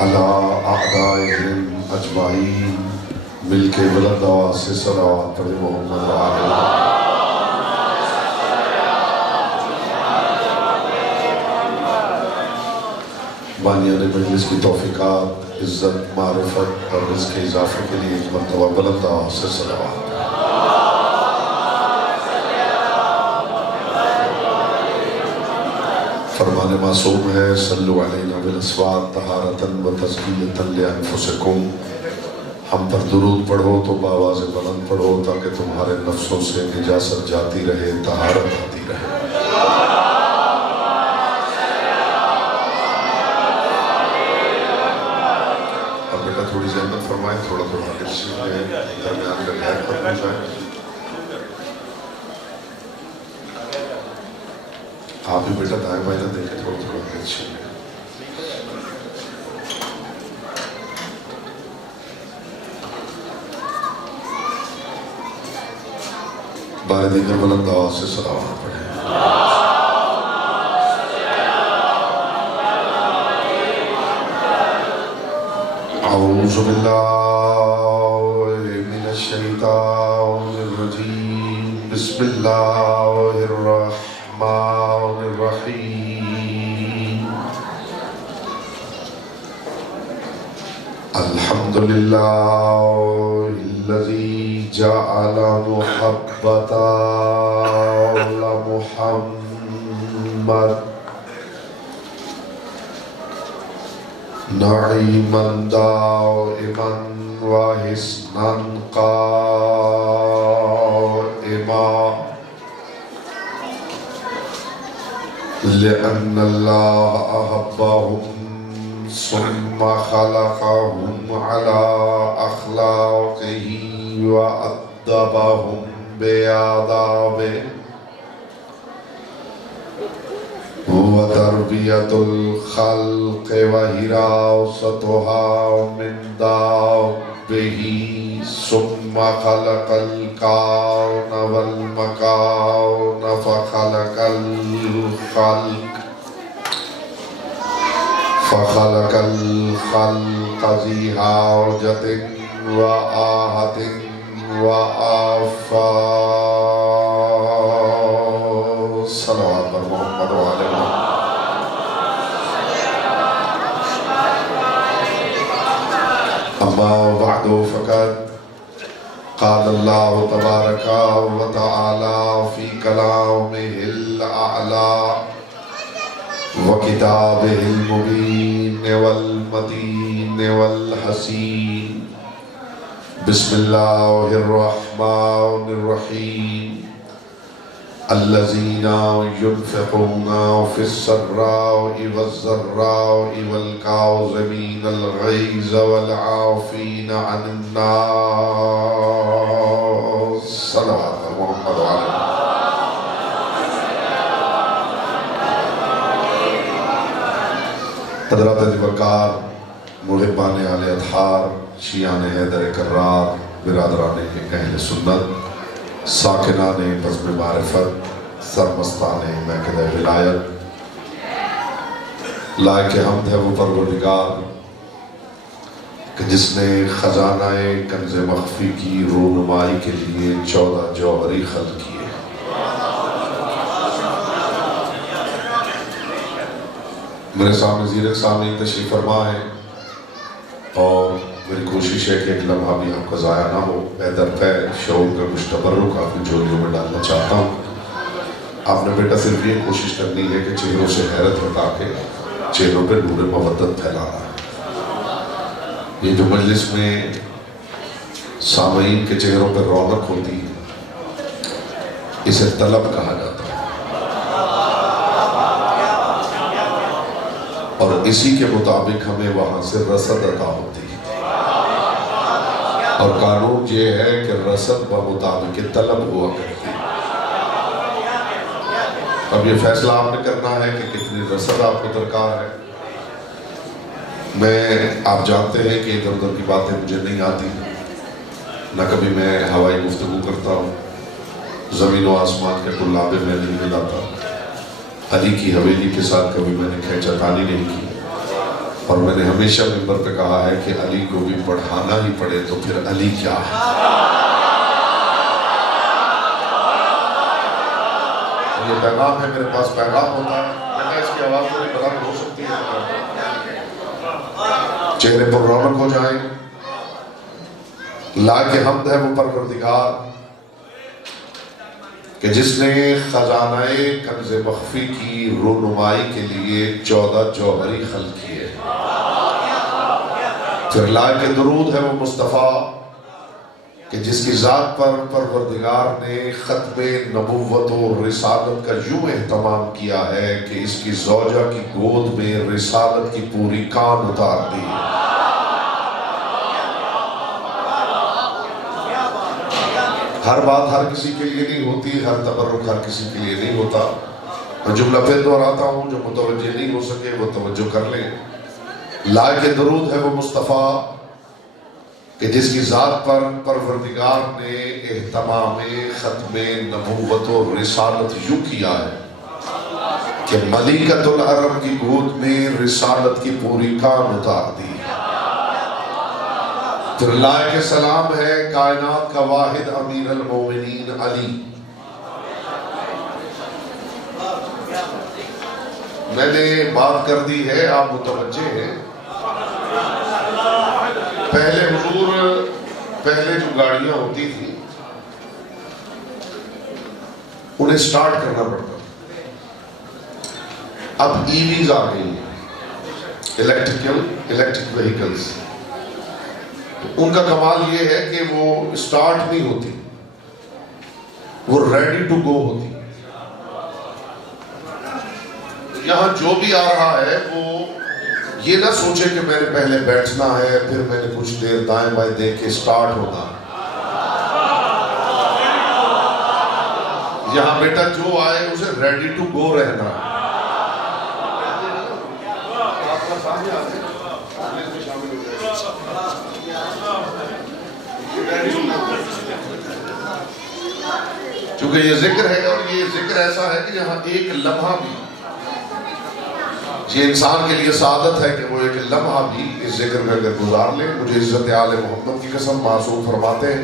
علی اعدائہم اجمعین، مل کے بلند آواز سے صلوات پڑھیں محمد وآلہ۔ بانیان مجلس کی توفیقات، عزت، معرفت اور رزق کے اضافے کے لیے ایک مرتبہ بلند آواز سے صلوات۔ فرمان معصوم ہے صلو علینا بالاصوات طہارتاً و تزکیۃً لانفسکم، ہم پر درود پڑھو تو بآواز بلند پڑھو تاکہ تمہارے نفسوں سے نجاست جاتی رہے، طہارت آتی رہے۔ اور بیٹا تھوڑی زحمت فرمائیں، تھوڑا حدیث میں درمیان میں غیر ختم ہو جائے۔ آپ بھی بیٹا دائیں بائیں نہ دیکھیں، تھوڑا حدیث میں بارے دیگر بلند آواز سے صلوات پڑھیں۔ اعوذ باللہ من الشیطان الرجیم، بسم اللہ الرحمن الرحیم۔ الحمدللہ الذی جعل محبت آل محمد نعیما دائما وحسنا قائما، لأن اللہ أحبهم ثم خلقهم على أخلاقه وأدبهم بآدابه، وتربية الخلق وحراستها من دابه، ثم خلق الكون والمكان فخلق الخلق ذي حاجة وآهة وآفات۔ صلوات پر محمد وآلہ محمد۔ اما بعد فقد قال اللہ تبارک و تعالی فی کلامہ الاعلی وکتابہ المبین والمتین والحسین، بسم اللہ الرحمن الرحیم۔ الذین ينفقون في السراء والضراء والكاظمین الغیظ والعافین عن الناس۔ صلوات محمد وآلہ۔ حضرات دیوکار، محبان اہل اطہار، شیعان حیدر کرار، برادران اہل سنت، ساکنان بزم معرفت، سرمستان محکد ولایت، لائق حمد ہے وہ پروردگار کہ جس نے خزانہ کنز مخفی کی رونمائی کے لیے 14 جوہری خلق کیے۔ میرے سامنے زیر سامنے تشریف فرما ہے، اور میری کوشش ہے کہ ایک لمحہ بھی آپ کا ضائع نہ ہو۔ میں در پہ شعور کا کچھ تبرک آپ کی جولیوں میں ڈالنا چاہتا ہوں۔ آپ نے بیٹا صرف یہ کوشش کرنی ہے کہ چہروں سے حیرت ہٹا کے چہروں پہ نور مودت پھیلانا ہے۔ یہ جو مجلس میں سامعین کے چہروں پہ رونق ہوتی ہے، اسے طلب کہا جاتا ہے، اور اسی کے مطابق ہمیں وہاں سے رسد عطا ہوتی ہے۔ اور قانون یہ ہے کہ رسد بمطابق طلب ہوا کرتی ہے۔ اب یہ فیصلہ آپ نے کرنا ہے کہ کتنی رسد آپ کو درکار ہے۔ آپ جانتے ہیں کہ ادھر ادھر کی باتیں مجھے نہیں آتی، نہ کبھی میں ہوائی گفتگو کرتا ہوں، زمین و آسمان کے طلابے میں نہیں ملاتا، علی کی حویلی کے ساتھ کبھی میں نے کھینچا تانی نہیں کی، اور میں نے ہمیشہ ممبر پہ کہا ہے کہ علی کو بھی پڑھانا ہی پڑے تو پھر علی کیا ہے. یہ پیغام ہے، میرے پاس پیغام ہوتا ہے، میں نے اس کی آواز تھوڑی بلند ہو سکتی ہے، چہرے پر رونق ہو جائیں. لائق حمد ہے وہ پروردگار کہ جس نے خزانہ کنز مخفی کی رونمائی کے لیے 14 جوہری خلق کیے. پھر لائق درود ہے وہ مصطفیٰ کہ جس کی ذات پر پروردگار نے ختم نبوت و رسالت کا یوں اہتمام کیا ہے کہ اس کی زوجہ کی گود میں رسالت کی پوری کان اتار دی. ہر بات ہر کسی کے لیے نہیں ہوتی، ہر تبرک ہر کسی کے لیے نہیں ہوتا. میں جملہ پھر دہراتا ہوں، جو متوجہ نہیں ہو سکے وہ توجہ کر لیں. لائق درود ہے وہ مصطفیٰ کہ جس کی ذات پر پروردگار نے اہتمام ختم نبوت و رسالت یوں کیا ہے کہ ملکۃ العرب کی گود میں رسالت کی پوری کان اتار دی. پھر لائق سلام ہے کائنات کا واحد امیر المومنین علی. میں نے بات کر دی ہے، آپ متوجہ ہیں. پہلے حضور، پہلے جو گاڑیاں ہوتی تھی انہیں سٹارٹ کرنا پڑتا، اب ای ویز آ گئی ہیں، الیکٹرک وہیکلز. ان کا کمال یہ ہے کہ وہ سٹارٹ نہیں ہوتی، وہ ریڈی ٹو گو ہوتی. یہاں جو بھی آ رہا ہے وہ یہ نہ سوچے کہ میں نے پہلے بیٹھنا ہے، پھر میں نے کچھ دیر دائیں بائیں دیکھ کے سٹارٹ ہونا. یہاں بیٹا جو آئے اسے ریڈی ٹو گو رہنا. چونکہ یہ ذکر ہے، اور یہ ذکر ایسا ہے کہ یہاں ایک لمحہ بھی، یہ انسان کے لیے سعادت ہے کہ وہ ایک لمحہ بھی اس ذکر میں اگر گزار لے. مجھے عزت آل محمد کی قسم معصوم فرماتے ہیں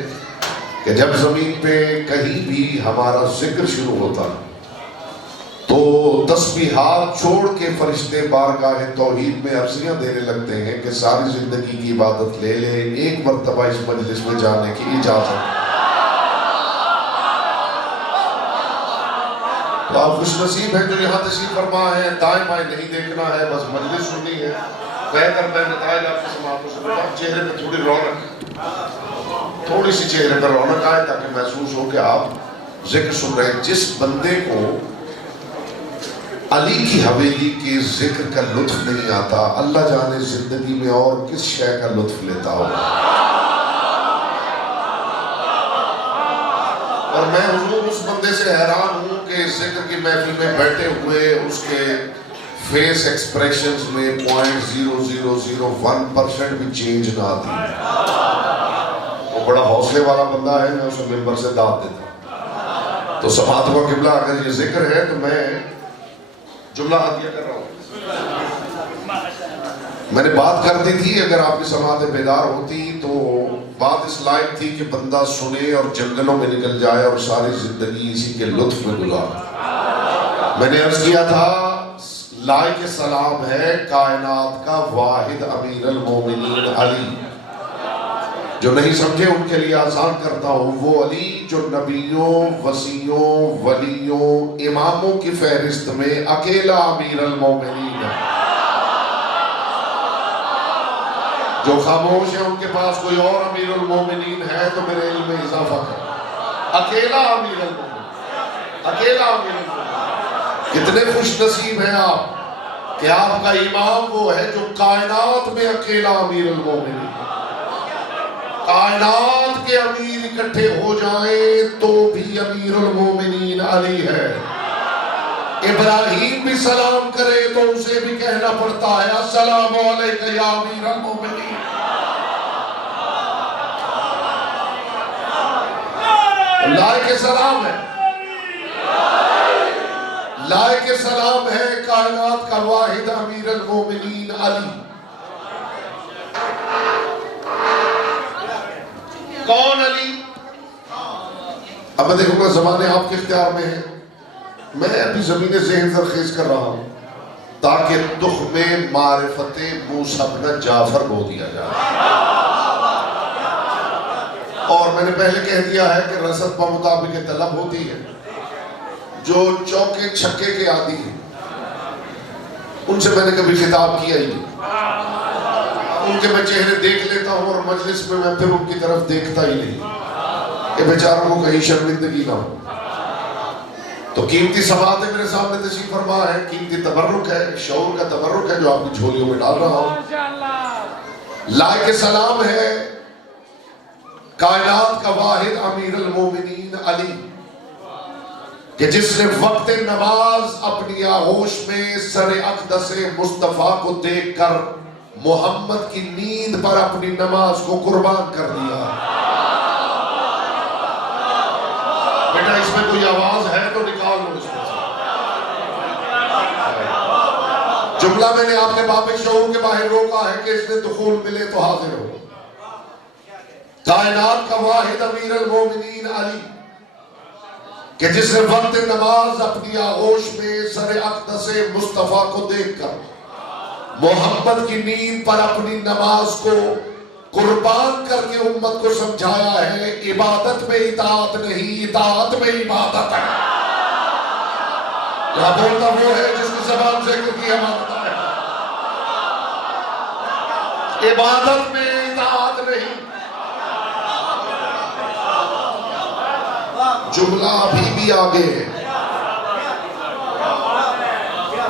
کہ جب زمین پہ کہیں بھی ہمارا ذکر شروع ہوتا تو تسبیحات چھوڑ کے فرشتے بارگاہ توحید میں عرضیاں دینے لگتے ہیں کہ ساری زندگی کی عبادت لے لے، ایک مرتبہ اس مجلس میں جانے کی اجازت. تو آپ خوش نصیب ہیں جو یہاں تشریف فرما ہے، دائیں بائیں نہیں دیکھنا ہے، بس مجلس سننی ہے. کہہ کر میں نتائج آپ کی سماعتوں سے بتا، چہرے پہ تھوڑی رونق، تھوڑی سی چہرے پہ رونق آئے تاکہ محسوس ہو کہ آپ ذکر سن رہے ہیں. جس بندے کو علی کی حویلی کے ذکر کا لطف نہیں آتا، اللہ جانے زندگی میں اور کس شے کا لطف لیتا ہوگا. اور میں حضور اس بندے سے حیران ہوں کہ ذکر کی محفل میں بیٹھے ہوئے اس کے فیس ایکسپریشنز میں 0.0001% بھی چینج نہ آتی. وہ بڑا حوصلے والا بندہ ہے، میں اسے ممبر سے دعوت دیتا. تو سماعت و قبلہ اگر یہ ذکر ہے تو میں جملہ عطیہ کر رہا ہوں. میں نے بات کر دی تھی اگر آپ کی سماعتیں بیدار ہوتی تو بات اس لائق تھی کہ بندہ سنے اور جنگلوں میں نکل جائے اور ساری زندگی اسی کے لطف میں گزارے. میں نے عرض کیا تھا لائق سلام ہے کائنات کا واحد امیر المومنین علی. جو نہیں سمجھے ان کے لیے آسان کرتا ہوں، وہ علی جو نبیوں، وصیوں، ولیوں، اماموں کی فہرست میں اکیلا امیر المومنین ہے. جو خاموش ہیں ان کے پاس کوئی اور امیر المومنین ہے تو میرے علم میں اضافہ کر. اکیلا امیر المومنین، اکیلا امیر المومنین. کتنے خوش نصیب ہیں آپ کہ آپ کا امام وہ ہے جو کائنات میں اکیلا امیر المومنین. کائنات کے امیر اکٹھے ہو جائیں تو بھی امیر المومنین علی ہے. ابراہیم بھی سلام کرے تو اسے بھی کہنا پڑتا ہے السلام علیکہ یا امیر المومنین. لائق سلام ہے، لائق سلام ہے کائنات کا واحد امیر المومنین علی. اب میں دیکھوں گا زمانے آپ کے اختیار میں ہے، میں ابھی زمین ذہن زرخیز کر رہا ہوں تاکہ تخم معرفت موسیٰ بن جعفر بو دیا جائے۔ اور میں نے پہلے کہہ دیا ہے کہ رسد بمطابق طلب ہوتی ہے، جو چوکے چھکے کے عادی ہیں ان سے میں نے کبھی خطاب کیا ہی نہیں، ان کے میں چہرے دیکھ لیتا ہوں اور مجلس میں پھر ان کی طرف دیکھتا ہی نہیں کہ بیچاروں کو کہیں شرمندگی نہ ہو۔ تو قیمتی سوالات میرے سامنے تشریف فرما ہے، قیمتی تبرک ہے، شعور کا تبرک ہے جو آپ کی جھولیوں میں ڈال رہا ہوں۔ لائق سلام ہے کائنات کا واحد امیر المومنین علی کہ جس نے وقت نماز اپنی آغوش میں سر اقدس مصطفیٰ کو دیکھ کر محمد کی نیند پر اپنی نماز کو قربان کر دیا۔ بیٹا اس میں کوئی آواز ہے تو نکال لو اس میں سے۔ جملہ میں نے آپ کے باب شعور کے باہر روکا ہے کہ اس نے دخول ملے تو حاضر ہو۔ کائنات کا واحد امیر المومنین علی کہ جس نے وقت نماز اپنی آغوش میں سر اقدس مصطفیٰ کو دیکھ کر محمد کی نیند پر اپنی نماز کو قربان کر کے امت کو سمجھایا ہے عبادت میں اطاعت نہیں، اطاعت میں عبادت ہے۔ کیا بولتا وہ ہے جس کی زبان ذکر کی عبادت ہے؟ عبادت میں اطاعت نہیں۔ جملہ ابھی بھی آگے ہے،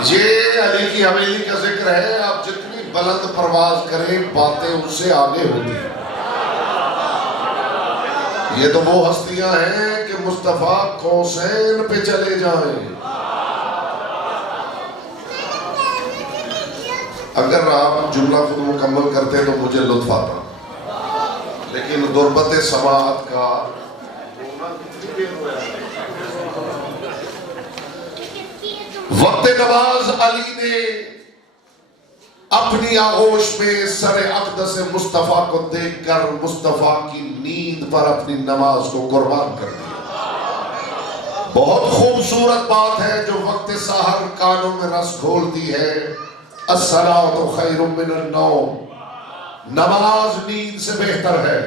یہ علی کی حویلی کا ذکر ہے، آپ جتنی بلند پرواز کریں باتیں ان سے آگے ہوتی ہیں۔ یہ تو وہ ہستیاں ہیں کہ مصطفیٰ قوسین پہ چلے جائیں۔ اگر آپ جملہ خود مکمل کرتے تو مجھے لطف آتا، لیکن غربت سماعت کا وقت نماز علی نے اپنی آغوش میں سر اقدس مصطفیٰ کو دیکھ کر مصطفیٰ کی نیند پر اپنی نماز کو قربان کر دیا۔ بہت خوبصورت بات ہے جو وقت سحر کانوں میں رس گھولتی ہے۔ الصلاۃ خیر من النوم، نماز نیند سے بہتر ہے،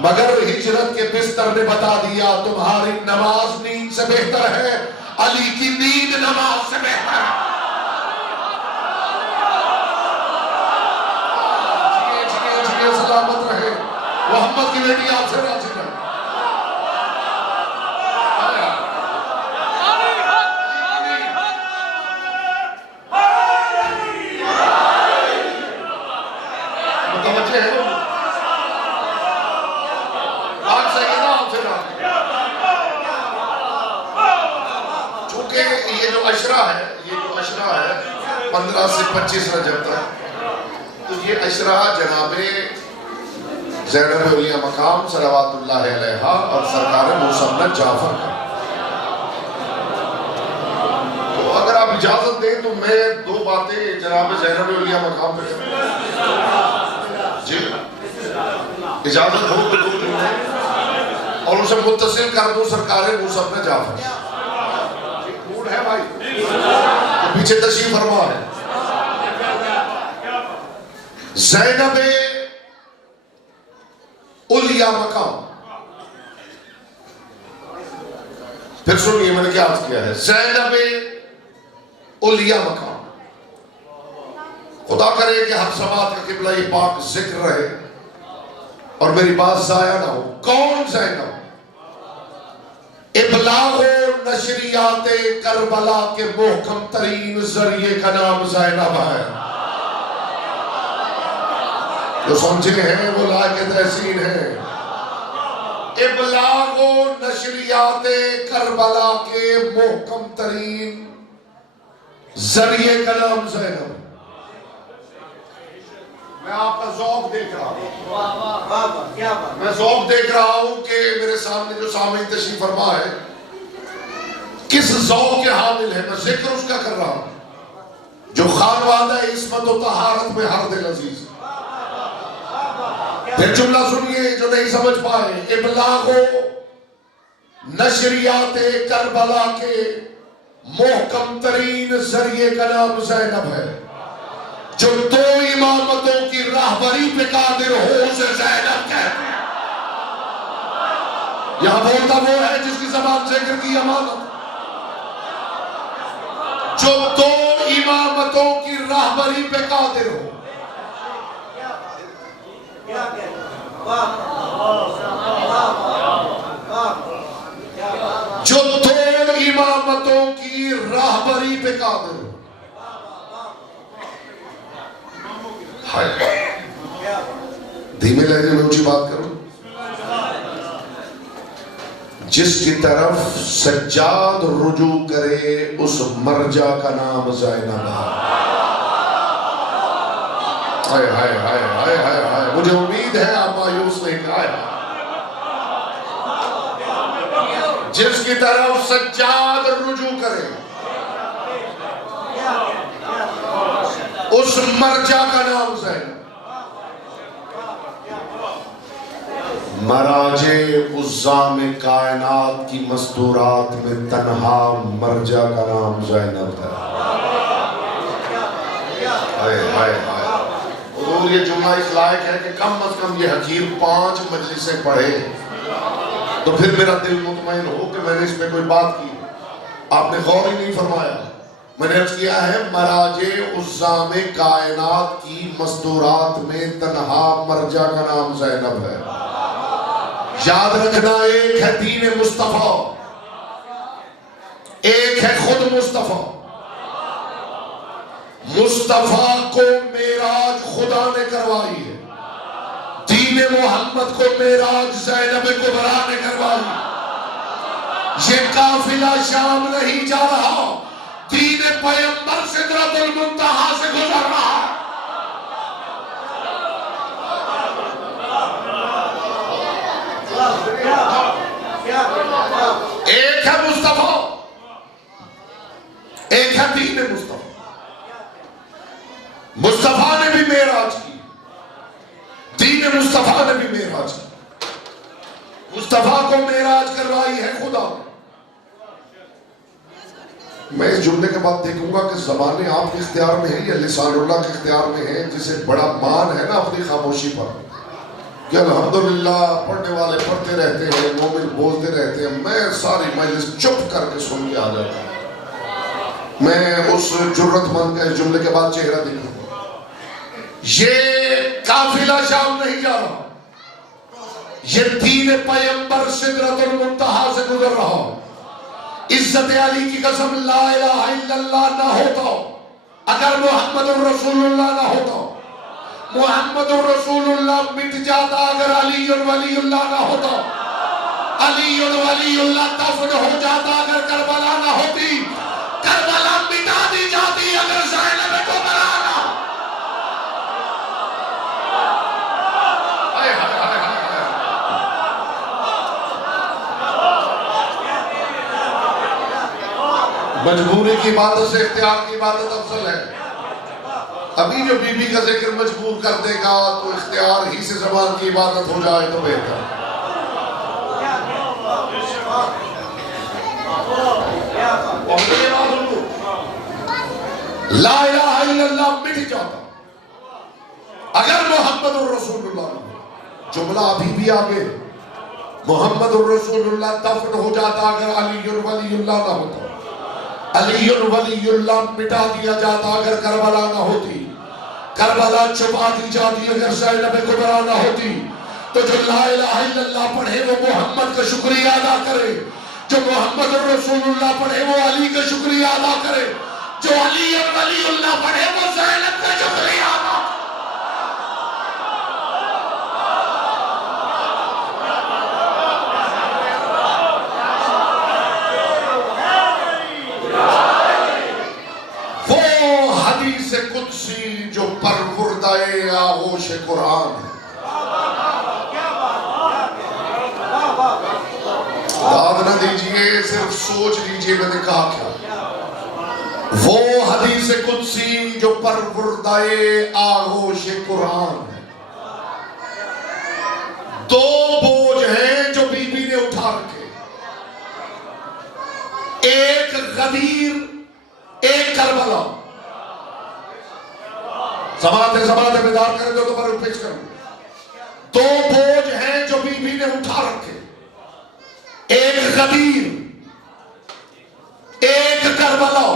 مگر ہجرت کے بستر نے بتا دیا تمہاری نماز نیند سے بہتر ہے، علی کی نیند نماز سے بہتر ہے۔ جیے سلامت رہے، محمد کی بیٹی آپ سے راضی رہے۔ متوجہ ہے یہ جو عشرہ ہے 15 سے 25 رجب تک، تو یہ عشرہ جناب زینب اولیاء مقام صلوات اللہ علیہا اور سرکار موسیٰ بن جعفر کا۔ تو اگر آپ اجازت دیں تو میں دو باتیں جناب زینب اولیاء مقام پہ جی اجازت ہو تو دوں اور اسے متصل کر دوں سرکار موسیٰ بن جعفر ہے بھائی تو پیچھے تشریف فرما ہے۔ زینب اولیاء مقام، پھر سنیے میں نے کیا عرض کیا ہے، زینب اولیاء مقام۔ خدا کرے کہ ہر سماعت کا قبلہ یہ پاک ذکر رہے اور میری بات ضائع نہ ہو۔ کون زینب؟ ابلاغ و نشریات کربلا کے محکم ترین ذریعے کا نام زینب ہے۔ جو سمجھے ہیں وہ لائق تحسین ہے۔ ابلاغ و نشریات کربلا کے محکم ترین ذریعے کا نام زینب۔ میں آپ کا ذوق دیکھ رہا ہوں، میں ذوق دیکھ رہا ہوں کہ میرے سامنے جو سامعین تشریف فرما ہے کس ذوق کے حامل ہے۔ میں ذکر اس کا کر رہا ہوں جو خانوادہ عصمت و طہارت میں ہر دل عزیز۔ پھر جملہ سنیے جو نہیں سمجھ پائے، ابلاغ و نشریات کربلا کے محکم ترین ذریعے کا نام زینب ہے. جو دو امامتوں کی راہبری پہ قادر ہو اسے زینب کہتے ہیں. یہاں بولتا وہ ہے جس کی زبان ذکر کی امانت. جو دو امامتوں کی راہبری پہ قادر ہو. جو دو امامتوں کی راہبری پہ قادر ہو. دھیمے لہجے میں اونچی بات کروں. جس کی طرف سجاد رجوع کرے اس مرجع کا نام زینب ہے. ہائے ہائے ہائے ہائے ہائے ہائے. مجھے امید ہے آپ مایوس نہیں کہا ہے. جس کی طرف سجاد رجوع کرے اس مرجع کا نام زینب. مراجع عظام کائنات کی مستورات میں تنہا مرجع کا نام زینب ہے. ہائے ہائے ہائے. حضور یہ جملہ اس لائق ہے کہ کم از کم یہ حقیر 5 مجلسیں پڑھے تو پھر میرا دل مطمئن ہو کہ میں نے اس پہ کوئی بات کی. آپ نے غور ہی نہیں فرمایا. میں نے عرض کیا ہے مراجع عظام کائنات کی مستورات میں تنہا مرجع کا نام زینب ہے. یاد رکھنا ایک ہے دین مصطفیٰ, ایک ہے خود مصطفیٰ. مصطفیٰ کو معراج خدا نے کروائی ہے. دین محمد کو معراج زینب کبریٰ نے کروائی. یہ قافلہ شام نہیں جا رہا, دین پیغمبر سدرۃ المنتہا سے گزر رہا. ایک ہے مصطفیٰ, ایک ہے دین مصطفیٰ. مصطفیٰ نے بھی معراج کی, دین مصطفیٰ نے بھی معراج کی. مصطفیٰ کو معراج کروائی ہے خدا. میں اس جملے کے بعد دیکھوں گا کہ زبانیں آپ کے اختیار میں ہیں یا لسان اللہ کے اختیار میں ہیں, جسے بڑا مان ہے نا اپنی خاموشی پر کہ الحمدللہ پڑھنے والے پڑھتے رہتے ہیں, مومن بولتے رہتے ہیں. میں ساری مجلس چپ کر کے سن کے آ جاتا ہوں. میں اس جرت مند کا اس جملے کے بعد چہرہ دیکھوں. یہ قافلہ شام نہیں جا رہا, یہ دین پیغمبر سدرۃ المنتہا سے گزر رہا. عزت علی کی قسم لا الہ الا اللہ نہ ہوتا اگر محمد الرسول اللہ نہ ہوتا. محمد الرسول اللہ مٹ جاتا اگر علی ولی اللہ نہ ہوتا. علی ولی اللہ دفن ہو جاتا اگر کربلا نہ ہوتی. کربلا مٹا دی جاتی اگر زینب کبریٰ نہ. مجبوری کی عبادت سے اختیار کی عبادت افضل ہے. ابھی جو بی بی کا ذکر مجبور کر دے گا تو اختیار ہی سے زبان کی عبادت ہو جائے تو بہتر. لا الہ الا اللہ مٹ جاتا اگر محمد الرسول اللہ. جملہ ابھی بھی آگے. محمد الرسول اللہ دفن ہو جاتا اگر علی ولی اللہ نہ ہوتا. علی ولی اللہ مٹا دیا جاتا اگر کربلا نہ ہوتی. کربلا چھپا دی جاتی اگر زینب کبریٰ نہ ہوتی. تو جو لا الہ الا اللہ پڑھے وہ محمد کا شکریہ ادا کرے, جو محمد الرسول اللہ پڑھے وہ علی کا شکریہ ادا کرے, جو علی ولی اللہ پڑھے وہ زینب کا شکریہ ادا کرے. حدیث قدسی جو پروردہ آغوش قرآن ہے. داد نہ دیجئے, صرف سوچ لیجئے میں نے کہا کیا. وہ حدیث قدسی جو پروردہ آغوش قرآن ہے. 2 بوجھ ہیں جو بی بی نے اٹھا رکھے. غدیر، ایک کربلا. سماعتیں بیدار کریں تو پر پیش کروں. دو بوجھ ہیں جو بی بی نے اٹھا رکھے، ایک غدیر، ایک کربلا.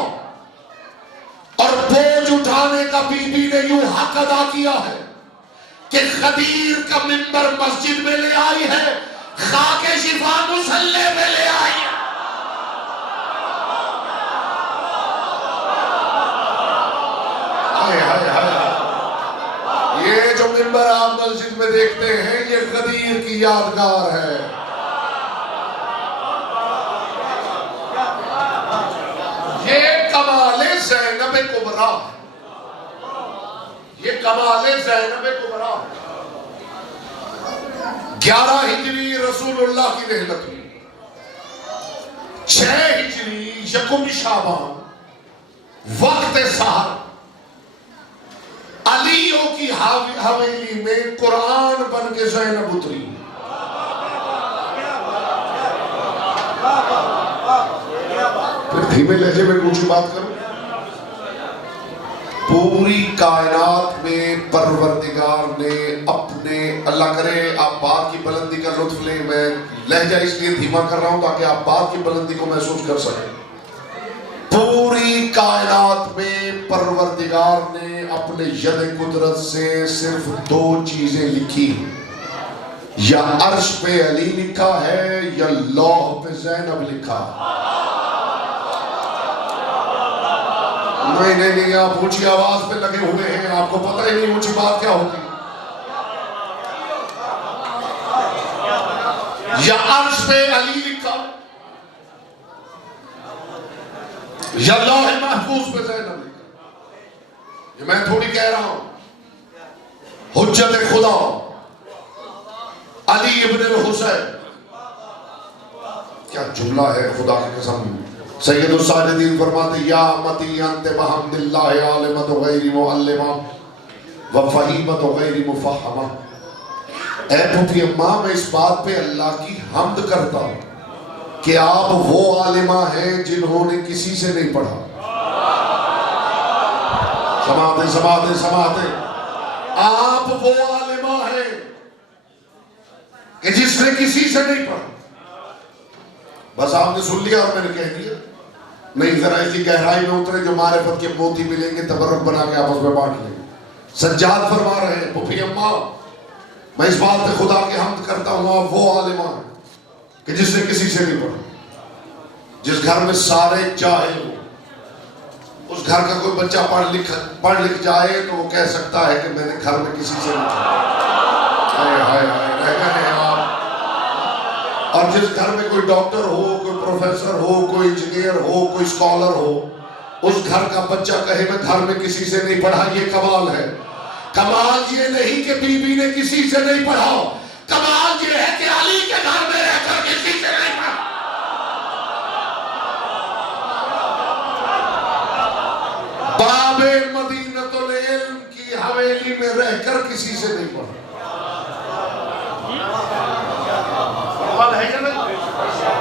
اور بوجھ اٹھانے کا بی بی نے یوں حق ادا کیا ہے کہ غدیر کا منبر مسجد میں لے آئی ہے، خاک شفا مصلی میں لے آئی ہے. یہ جو منبر آپ مسجد میں دیکھتے ہیں یہ غدیر کی یادگار ہے. یہ کمال زینب کبریٰ، یہ کمال زینب کبریٰ. 11 ہجری رسول اللہ کی رحلت ہوئی، 6 ہجری یکم شعبان وقت سحر علیوں کی حویلی میں قرآن بن کے زینب اتری. پھر دھیمے لہجے میں اونچی بات کروں. پوری کائنات میں پروردگار نے اپنے، اللہ کرے آپ بات کی بلندی کا لطف لیں، میں لہجہ اس لیے دھیما کر رہا ہوں تاکہ آپ بات کی بلندی کو محسوس کر سکیں. پوری کائنات میں پروردگار نے اپنے ید قدرت سے صرف 2 چیزیں لکھی، یا عرش پہ علی لکھا ہے یا لوح پہ زینب لکھا. نہیں آپ اونچی آواز پہ لگے ہوئے ہیں، آپ کو پتہ ہی نہیں اونچی بات کیا ہوتی. یا عرش پہ علی لکھا یا لوح محفوظ پہ زینب لکھا. یہ میں تھوڑی کہہ رہا ہوں، حجت خدا علی ابن الحسین. کیا جملہ ہے خدا کی قسم. سید الساجدین فرماتے یا امتی انت بحمد اللہ عالمت غیر معلمہ وفہیمت غیر مفہمہ. اے پھوپھی اماں میں اس بات پہ اللہ کی حمد کرتا ہوں کہ آپ وہ عالمہ ہیں جنہوں نے کسی سے نہیں پڑھا. سماعتیں آپ وہ عالمہ ہیں کہ جس نے کسی سے نہیں پڑھا. بس آپ نے سن لیا اور میں نے کہہ دیا. نہیں ذرا اسی گہرائی میں اترے جو معرفت کے موتی ملیں گے تبرک بنا کے آپس میں بانٹ لیں. سجاد فرما رہے ہیں پھوپھی اماں میں اس بات پہ خدا کی حمد کرتا ہوں آپ وہ عالمہ ہیں کہ جس نے کسی سے نہیں پڑھا. جس گھر میں سارے جاہل ہوں، اس گھر کا کوئی بچہ پڑھ لکھ جائے تو وہ کہہ سکتا ہے کہ میں نے گھر میں کسی سے نہیں پڑھا. رہ گئے ہیں آپ. اور جس گھر میں کوئی ڈاکٹر ہو، کوئی پروفیسر ہو، کوئی انجینئر ہو، کوئی اسکالر ہو، اس گھر کا بچہ کہے میں گھر میں کسی سے نہیں پڑھا. یہ کمال ہے. کمال یہ نہیں کہ بی بی نے کسی سے نہیں پڑھا، کمال یہ ہے کہ علی کے گھر میں رہ کر کسی سے نہیں پڑھا. باب مدینۃ العلم کی حویلی میں رہ کر کسی سے نہیں پڑھا. کمال ہے یا نہیں؟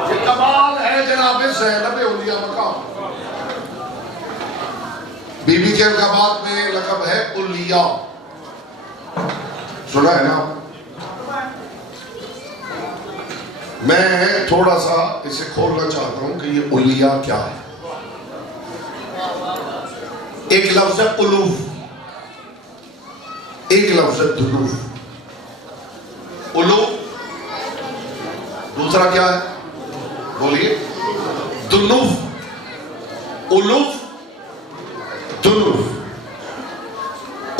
یہ کمال ہے جناب زینب اولیاء مقام. بی بی کے لقبات میں لقب ہے اولیاء. سنا ہے نا؟ میں تھوڑا سا اسے کھولنا چاہتا ہوں کہ یہ اولیاء کیا ہے. ایک لفظ ہے الوف، ایک لفظ ہے دلوف. الوف دوسرا کیا ہے بولیے؟ دلوف. الوف دلوف.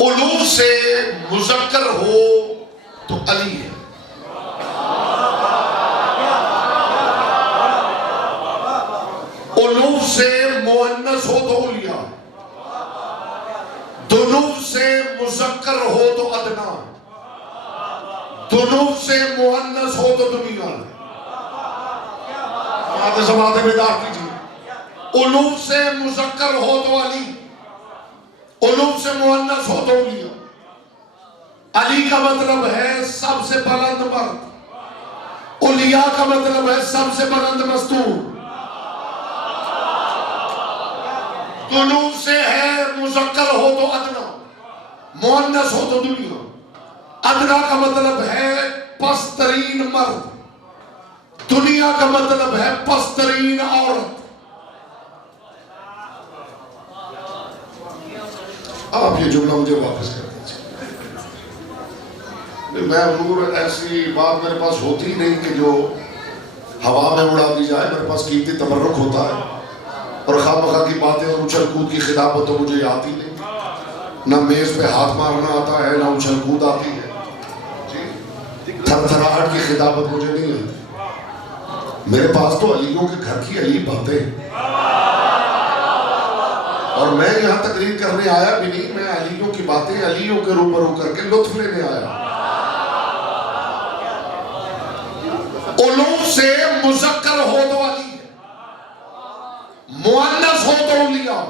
الوف سے مذکر ہو تو علی ہے، الوف سے مؤنث ہو تو اولیاء، دلوف سے مذکر ہو تو ادنا، دلوف سے مؤنث ہو تو دنیا. سماعتیں بیدار کیجیے. الوف سے مذکر ہو تو علی، الوف سے مؤنث ہو تو اولیاء. علی کا مطلب ہے سب سے بلند مرد، اولیاء کا مطلب ہے سب سے بلند مستور. طلوع سے ہے، مذکر ہو تو ادنا، مؤنث ہو تو دنیا. ادنا کا مطلب ہے پسترین مرد، دنیا کا مطلب ہے پسترین عورت. آپ یہ جملہ مجھے واپس کر دیجیے. میں حضور ایسی بات میرے پاس ہوتی نہیں کہ جو ہوا میں اڑا دی جائے. میرے پاس قیمتی تبرک ہوتا ہے، اور خواہ مخواہ کی باتیں اور اچھل کود کی خطابت تو مجھے آتی نہیں. نہ میز پہ ہاتھ مارنا آتا ہے، نہ اچھل کود آتی ہے. تھر تھراہٹ کی خطابت مجھے نہیں آتی. میرے پاس تو علیوں کے گھر کی علی باتیں ہیں، اور میں یہاں تقریر کرنے آیا بھی نہیں. میں علیوں کی باتیں علیوں کے روبرو کر کے لطف لینے آیا. علوم سے مذکر ہو تو علی، مؤنث ہو تو اولیاء.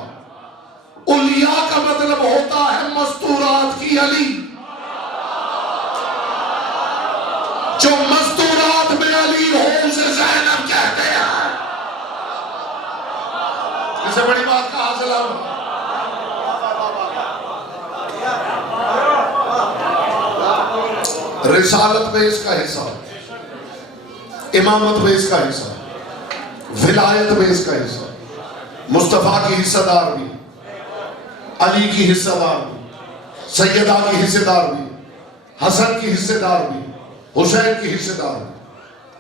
اولیاء کا مطلب ہوتا ہے مستورات کی علی. جو مستورات میں علی ہو اسے زینب کہتے ہیں. اس سے بڑی بات کا حاصل ہے. رسالت میں اس کا حصہ، امامت میں اس کا حصہ، ولایت میں اس کا حصہ، مصطفیٰ کی حصہ دار بھی، علی کی حصہ دار بھی، سیدہ کی حصہ دار بھی، حسن کی حصہ دار بھی، حسین کی حصہ دار بھی.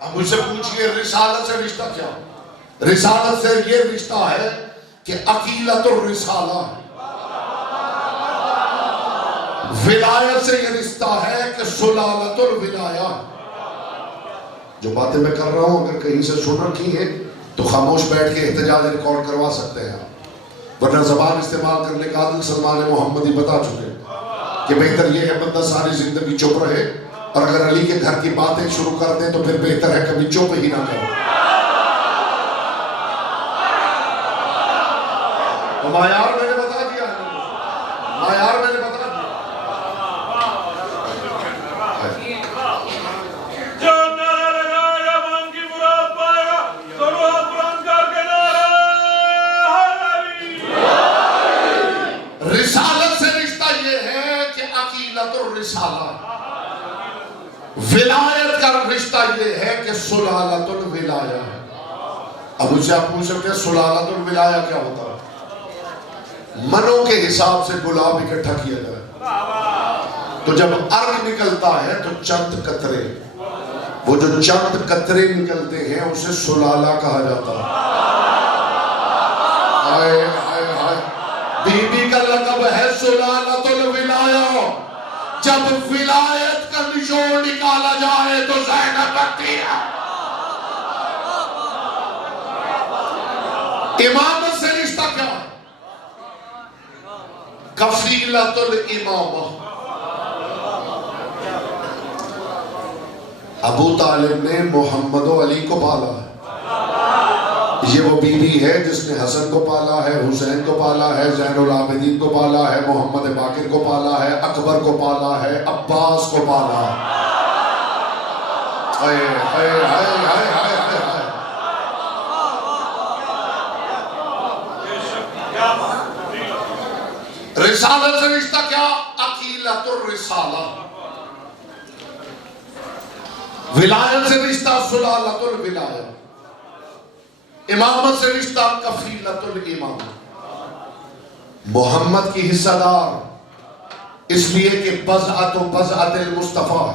اب مجھ سے پوچھئے رسالت سے رشتہ کیا؟ رسالت سے یہ رشتہ ہے کہ عقیلت الرسالہ. ولایت سے یہ رشتہ ہے کہ سلالت الولایہ. جو باتیں میں کر رہا ہوں اگر کہیں سے سن رکھی ہیں تو خاموش بیٹھ کے احتجاج ریکارڈ کروا سکتے ہیں، ورنہ زبان استعمال کرنے کا عادل سلمان محمدی بتا چکے کہ بہتر یہ ہے بندہ ساری زندگی چپ رہے، اور اگر علی کے گھر کی باتیں شروع کر دیں تو پھر بہتر ہے کبھی چپ ہی نہ کریں. معیار میں نے بتا دیا ہے، معیار میں نے بتا دیا. جو نعرہ لگائے گا من کی مراد پائے گا. دونوں ہاتھ بلند کر کے نعرہ حیدری. رسالت سے رشتہ یہ ہے کہ عقیلت الرسالہ. ولایت کا رشتہ یہ ہے کہ سلالت الولایہ. اب مجھ سے آپ پوچھ سکتے ہیں سلالت الولایہ کیا ہوتا ہے؟ منوں کے حساب سے گلاب اکٹھا کیا جائے تو جب ارگ نکلتا ہے تو چند قطرے، وہ جو چند قطرے نکلتے ہیں اسے سلالہ کہا جاتا ہے. ہائے ہائے ہائے، بی بی کا لقب ہے سلالت الولایہ. جب ولایت کا نچوڑ نکالا جائے تو زینب بنتی ہے. امامت سے رشتہ کیا ہے؟ کفیلت الامامہ. ابو طالب نے محمد و علی کو پالا ہے. یہ وہ بی بی ہے جس نے حسن کو پالا ہے، حسین کو پالا ہے، زین العابدین کو پالا ہے، محمد باقر کو پالا ہے، اکبر کو پالا ہے، عباس کو پالا ہے. ہائے ہائے ہائے ہائے ہائے ہائے. رسالت سے رشتہ کیا؟ عقیلت الرسالہ. ولایت سے رشتہ سلالت الولایہ. امامت سے رشتہ کفیلت الامام. محمد کی حصہ دار اس لیے کہ بضعت و بضعت المصطفیٰ.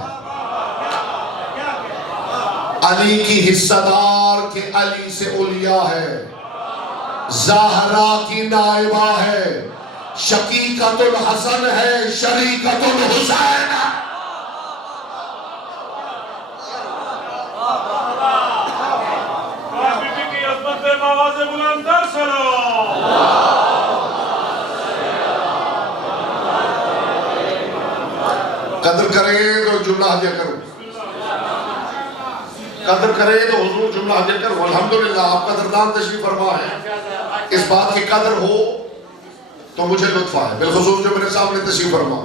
علی کی حصہ دار کہ علی سے اولیاء ہے، زہرا کی نائبہ ہے، شقیقت الحسن ہے، شریکت الحسین ہے. آواز بلند کر سلام. قدر کرے تو جملہ حجر کرو، قدر کرے تو حضور جملہ حجر کرو. الحمدللہ آپ قدردان تشریف فرما ہے. اس بات کی قدر ہو تو مجھے لطف آئے، بالخصوص جو میرے سامنے تشریف فرما.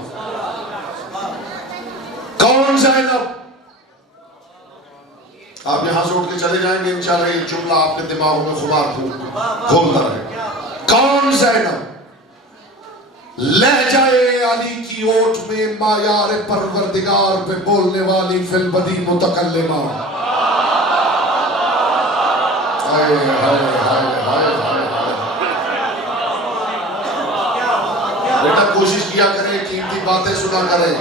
کون زینب؟ آپ یہاں سے اٹھ کے چلے جائیں گے انشاءاللہ یہ جملہ آپ کے دماغ میں خمار کھولتا رہے. کون زینب؟ لہجائے علی کی اوٹ میں معیار پروردگار پہ بولنے والی فی البدی متکلمہ. ہائے ہائے ہائے ہائے ہائے. بیٹا کوشش کیا کریں، قیمتی باتیں سنا کریں.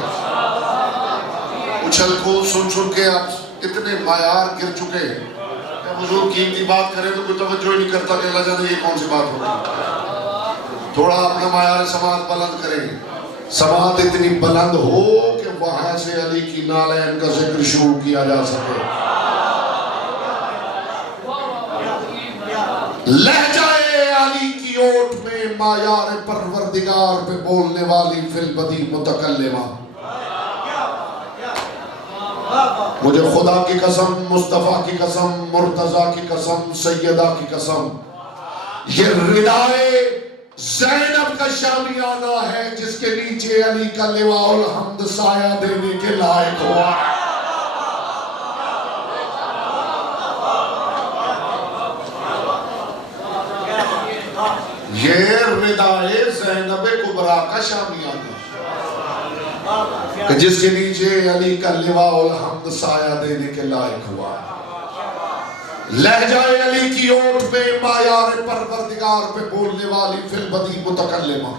اچھل کو سن کے آپ اتنے معیار گر چکے ہیں. حضور قیمتی بات کریں تو کوئی توجہ ہی نہیں کرتا کہ اللہ جانے یہ کون سی بات ہوتی. تھوڑا اپنا معیار سماعت بلند کریں. سماعت اتنی بلند ہو کہ وہاں سے علی کی نالین کا ذکر شروع کیا جا سکے. لہجائے علی کی اوٹ میں معیار پروردگار پہ بولنے والی فی البدی متکلمہ. مجھے خدا کی قسم، مصطفیٰ کی قسم، مرتضیٰ کی قسم، سیدہ کی قسم، یہ ردائے زینب کا شامیانہ ہے جس کے نیچے علی کا لواء الحمد سایہ دینے کے لائق ہوا. یہ ردائے زینب کبریٰ کا شامیانہ کہ جس کے نیچے علی کا لواء الحمد سایہ دینے کے لائق ہوا. لہجہ علی کی اوٹ میں معیار پروردگار پہ بولنے والی فی البدی متکلمہ.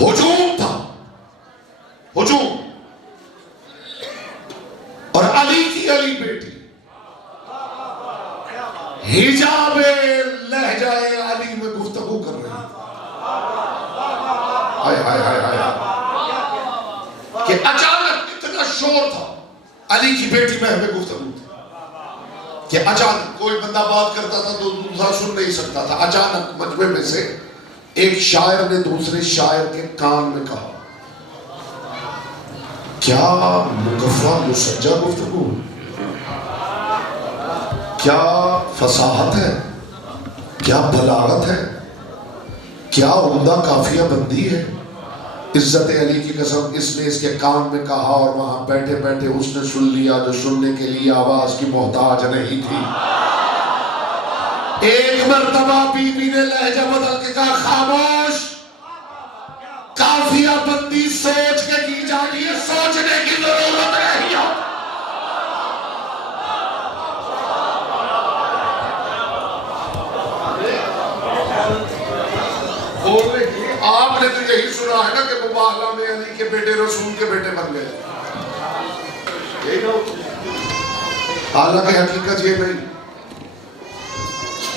ہجوم تھا، ہجوم. اور علی کی علی بیٹی حجاب لہجہ علی میں گفتگو کر رہی ہے. ہائے ہائے ہائے ہائے کہ اچانک اتنا شور تھا، علی کی بیٹی محو گفتگو تھی کہ اچانک کوئی بندہ بات کرتا تھا تو دوسرا سن نہیں سکتا تھا. اچانک مجمع میں سے ایک شاعر نے دوسرے شاعر کے کان میں کہا، کیا مکفہ مسجع گفتگو، کیا فصاحت ہے، کیا بلاغت ہے، کیا عمدہ قافیہ بندی ہے. عزت علی کی قسم اس نے اس کے کان میں کہا اور وہاں بیٹھے بیٹھے اس نے سن لیا جو سننے کے لیے آواز کی محتاج نہیں تھی. ایک مرتبہ بی بی نے لہجہ بدل کے کہا، خاموش، قافیہ بندی سوچ کے کی جاتی ہے، سوچنے کی ضرورت نہیں ہے. آپ نے تو یہی سنا ہے نا کہ مباہلہ میں علی کے بیٹے رسول کے بیٹے بن گئے. حالانکہ حقیقت یہ نہیں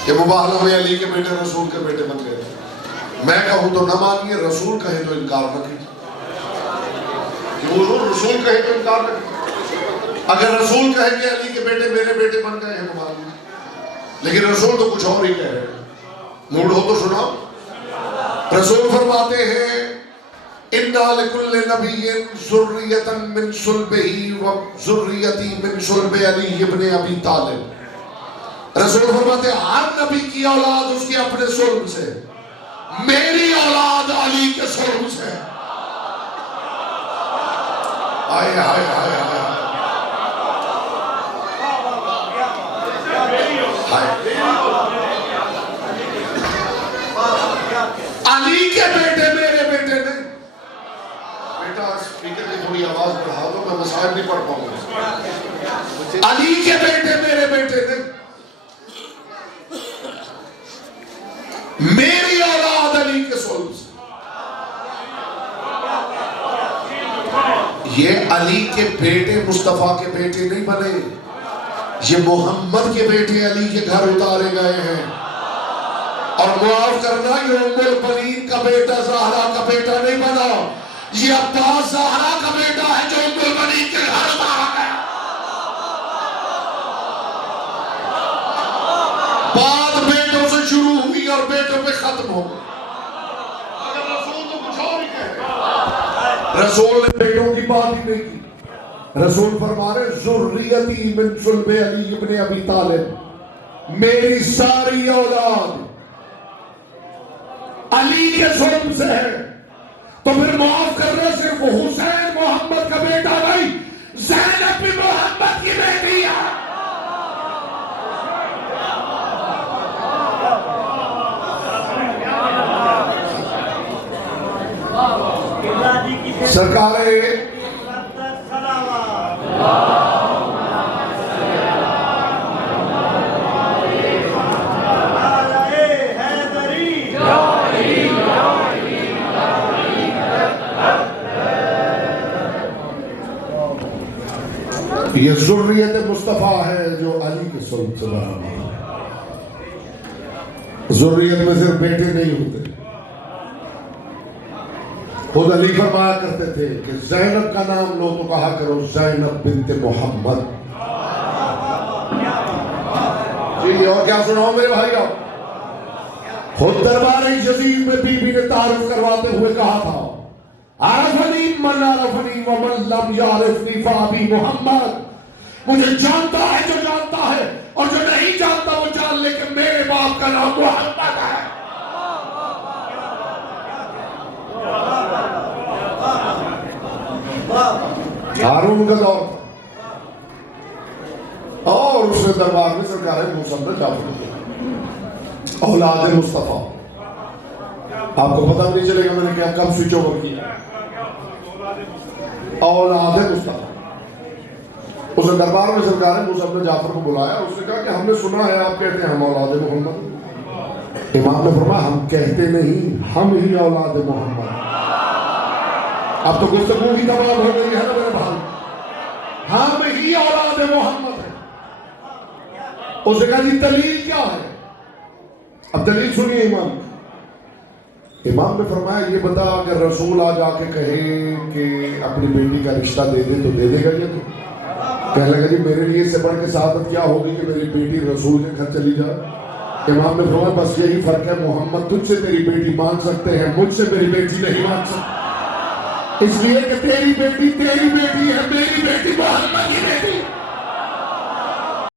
کہ مباہلہ میں علی کے بیٹے رسول کے بیٹے بن گئے. میں کہوں تو نہ مانیے، رسول کہے تو انکار نہ کیجیے. حضور رسول کہے تو انکار نہ کیجیے. اگر رسول کہے کہ علی کے بیٹے میرے بیٹے بن گئے ہیں تو مان لیجیے، لیکن رسول تو کچھ اور ہی کہہ رہے ہیں. موڈ ہو تو سناؤ. رسول فرماتے ہیں، اِنَّا لِكُلِّ نَبِيٍّ ذُرِّيَّةً مِّن صُلْبِهِ وَذُرِّيَّتِي مِّن صُلْبِ عَلِيِّ ابْنِ أَبِي طالب. رسول فرماتے ہیں ہر نبی کی اولاد اس کے اپنے صلب سے، میری اولاد علی کے صلب سے. آئے آئے آئے آئے علی کے بیٹے میرے بیٹے نہیں. بیٹا اسپیکر کی تھوڑی آواز بڑھا دو، میں مسائل نہیں پڑھ پاؤں گا. علی کے بیٹے میرے بیٹے نہیں، میری اولاد علی کے صلب سے. یہ علی کے بیٹے مصطفیٰ کے بیٹے نہیں بنے، یہ محمد کے بیٹے علی کے گھر اتارے گئے ہیں. اور معاف کرنا، یہ ام البنین کا بیٹا زہرا کا بیٹا نہیں بنا، یہ عباس زہرا کا بیٹا ہے جو ام البنین کے گھر اتارا گیا. بات بیٹوں سے شروع ہوئی اور بیٹوں پہ ختم ہو گئی. اگر رسول تو کچھ اور ہی کہے. رسول نے بیٹوں کی بات ہی نہیں کی. رسول فرما رہے ذریتی من صلب علی ابن ابی طالب، میری ساری اولاد علی کے صلب سے ہے. تو پھر معاف کرنا، صرف حسین محمد کا بیٹا نہیں، زینب بھی محمد کی بیٹی ہے. سرکار یہ ذریت مصطفیٰ ہے جو علی کے سلطان ہے. ذریت میں صرف بیٹے نہیں ہوتے. خود علی فرمایا کرتے تھے کہ زینب کا نام لو تو کہا کرو زینب بنت محمد. جی اور کیا سناؤ میرے بھائیو. خود دربار یزید میں بی بی نے تعارف کرواتے ہوئے کہا تھا عرفنی من عرفنی ومن لم یعرفنی فابی محمد. مجھے جانتا ہے جو جانتا ہے اور جو نہیں جانتا وہ جان لے کہ میرے باپ کا نام محمد ہے. ہارون کا دور تھا اور اس نے دربار میں سرکار موسیٰ جعفر اولاد مصطفیٰ. آپ کو پتہ نہیں چلے گا میں نے کیا کب سوئچ اوور کیا. اولاد مصطفیٰ. اس نے دربار میں سرکار موسیٰ جعفر کو بلایا. اس نے کہا کہ ہم نے سنا ہے آپ کہتے ہیں ہم اولاد محمد. امام نے فرمایا ہم کہتے نہیں ہم ہی اولاد محمد. اب تو گفتگو بھی تمام ہو گئی ہے نا میرے بھائی. ہم ہی اولاد محمد ہیں. اس نے کہا جی دلیل کیا ہے. اب دلیل سنیے امام. امام نے فرمایا یہ بتا اگر رسول آ جا کے کہے کہ اپنی بیٹی کا رشتہ دے دے تو دے دے گا یہ. تو کہنے لگا جی میرے لیے اس سے بڑھ کے سعادت کیا ہوگی کہ میری بیٹی رسول کے گھر چلی جائے. امام نے فرمایا بس یہی فرق ہے محمد تجھ سے میری بیٹی مانگ سکتے ہیں مجھ سے میری بیٹی نہیں مانگ سکتے. اس لیے کہ تیری بیٹی ہے میری بیٹی محمد کی بیٹی.